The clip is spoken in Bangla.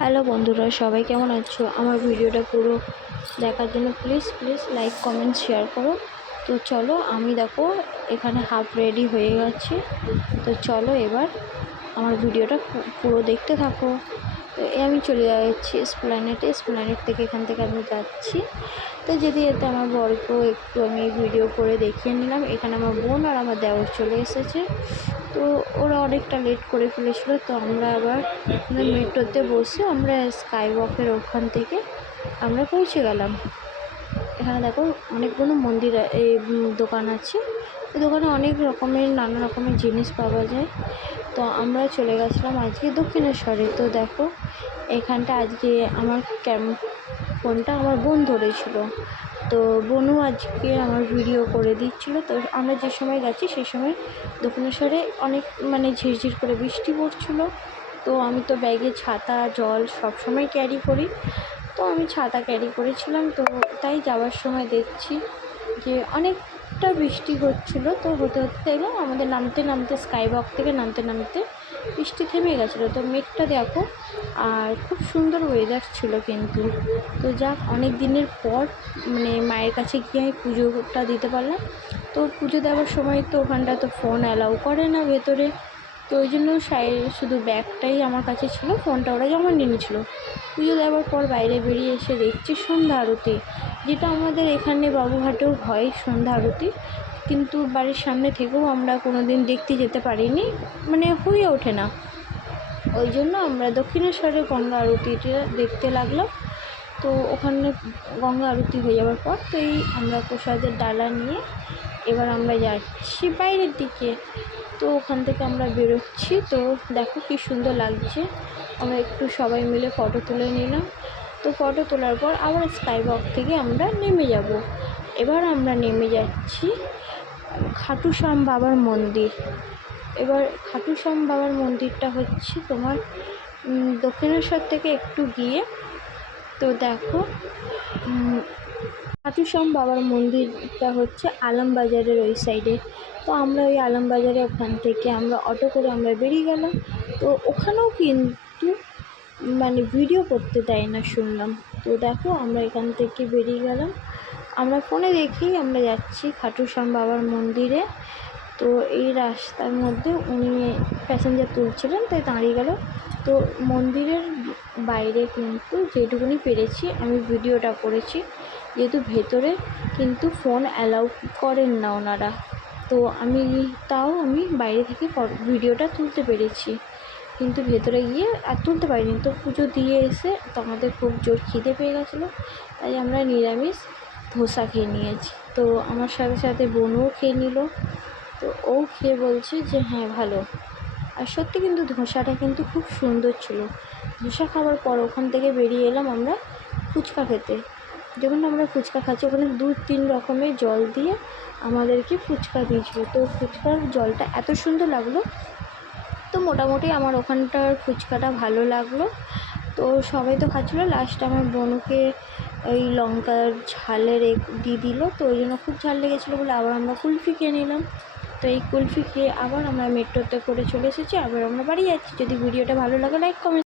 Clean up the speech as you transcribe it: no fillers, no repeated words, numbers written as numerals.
হ্যালো বন্ধুরা, সবাই কেমন আছো? আমার ভিডিওটা পুরো দেখার জন্য প্লিজ লাইক কমেন্ট শেয়ার করো। তো চলো, আমি দেখো এখানে হাফ রেডি হয়ে গেছে। তো চলো এবার আমার ভিডিওটা পুরো দেখতে থাকো। তো আমি চলে যাচ্ছি এসপ্ল্যানেড থেকে, এখান থেকে আমি যাচ্ছি। তো যেতে যেতে আমার বরকেও একটু আমি ভিডিও করে দেখিয়ে নিলাম। এখানে আমার বোন আর আমার দেওর চলে এসেছে। তো ওরা অনেকটা লেট করে ফেলেছিল। তো আমরা আবার মেট্রোতে বসে আমরা স্কাই ওয়াকের ওখান থেকে আমরা পৌঁছে গেলাম। এখানে দেখো অনেকগুলো মন্দির এই দোকান আছে। এই দোকানে অনেক রকমের নানা রকমের জিনিস পাওয়া যায়। তো আমরা চলে গেছিলাম আজকে দক্ষিণেশ্বরে। তো দেখো এখানটা আজকে আমার ফোনটা আমার বোন ধরেছিল। তো বোনও আজকে আমার ভিডিও করে দিচ্ছিলো। তো আমরা যে সময় গেছি সেই সময় দক্ষিণেশ্বরে অনেক ঝিরঝির করে বৃষ্টি পড়ছিল। তো আমি তো ব্যাগে ছাতা জল সব সময় ক্যারি করি। তো আমি ছাতা ক্যারি করেছিলাম। তো তাই যাওয়ার সময় দেখছি যে অনেকটা বৃষ্টি হচ্ছিলো। তো হতে দেখলাম আমাদের নামতে স্কাই ওয়াক থেকে নামতে বৃষ্টি থেমে গেছিলো। তো মেঘটা দেখো, আর খুব সুন্দর ওয়েদার ছিল কিন্তু। তো যাক, অনেক দিনের পর মায়ের কাছে গিয়ে আমি পুজোটা দিতে পারলাম। তো পুজো দেওয়ার সময় তো ওখানটা তো ফোন অ্যালাউ করে না ভেতরে। তো ওই জন্য শুধু ব্যাগটাই আমার কাছে ছিল, ফোনটা ওরা জমা নিয়ে নিয়েছিলো। পুজো দেওয়ার পর বাইরে বেরিয়ে এসে দেখছি সন্ধ্যা আরতি, যেটা আমাদের এখানে বাবুঘাটেও হয় সন্ধ্যা আরতি, কিন্তু বাড়ির সামনে থেকেও আমরা কোনো দিন দেখতে যেতে পারিনি, হয়ে ওঠে না। ওই জন্য আমরা দক্ষিণেশ্বরে গঙ্গা আরতিটা দেখতে লাগলাম। তো ওখানে গঙ্গা আরতি হয়ে যাওয়ার পর তো আমরা প্রসাদের ডালা নিয়ে এবার আমরা যাচ্ছি বাইরের দিকে। তো ওখান থেকে আমরা বেরোচ্ছি। তো দেখো কি সুন্দর লাগছে। আমরা একটু সবাই মিলে ফটো তুলে নিলাম। তো ফটো তোলার পর আবার স্কাই ওয়াক থেকে আমরা নেমে যাব। এবার আমরা নেমে যাচ্ছি খাটু শ্যাম বাবার মন্দির। এবার খাটু শ্যাম বাবার মন্দিরটা হচ্ছে তোমার দক্ষিণেশ্বর থেকে একটু গিয়ে। তো দেখো খাটু শ্যাম বাবার মন্দিরটা হচ্ছে আলমবাজারের ওই সাইডে। তো আমরা ওই আলমবাজারে ওখান থেকে আমরা অটো করে আমরা বেরিয়ে গেলাম। তো ওখানেও কিন্তু ভিডিও করতে দেয় না শুনলাম। তো দেখো আমরা এখান থেকে বেরিয়ে গেলাম। আমরা ফোনে দেখেই আমরা যাচ্ছি খাটু শ্যাম বাবার মন্দিরে। তো এই রাস্তার মধ্যে উনি প্যাসেঞ্জার তুলছিলেন, তাই দাঁড়িয়ে গেল। তো মন্দিরের বাইরে কিন্তু যেটুকুনি পেরেছি আমি ভিডিওটা করেছি, যেহেতু ভেতরে কিন্তু ফোন অ্যালাউ করেন না ওনারা। তো আমি বাইরে থেকে ভিডিওটা তুলতে পেরেছি, কিন্তু ভেতরে গিয়ে আর তুলতে পারিনি। তো পুজো দিয়ে এসে তো আমাদের খুব জোর খিদে পেয়ে গেছিলো, তাই আমরা নিরামিষ ধোসা খেয়ে নিয়েছি। তো আমার সাথে সাথে বোনও খেয়ে নিল। তো ও খেয়ে বলছে যে হ্যাঁ ভালো। আর সত্যি কিন্তু ধোসাটা কিন্তু খুব সুন্দর ছিল। ধোসা খাওয়ার পর ওখান থেকে বেরিয়ে এলাম আমরা ফুচকা খেতে। যখন আমরা ফুচকা খাচ্ছি ওখানে 2-3 রকমের জল দিয়ে আমাদেরকে ফুচকা দিয়েছিল। তো ফুচকার জলটা এত সুন্দর লাগলো। তো মোটামুটি আমার ওখানটার ফুচকাটা ভালো লাগলো। তো সবাই তো খাচ্ছিলো, লাস্টে আমার বোনকে ওই লঙ্কার ঝালের দিয়ে দিল। তো ওই জন্য খুব ঝাল লেগেছিলো বলে আবার আমরা কুলফি খেয়ে নিলাম। তো এই কুলফি খেয়ে আবার আমরা মেট্রোতে করে চলে এসেছি। আবার আমরা বাড়ি যাচ্ছি। যদি ভিডিওটা ভালো লাগে লাইক কমেন্ট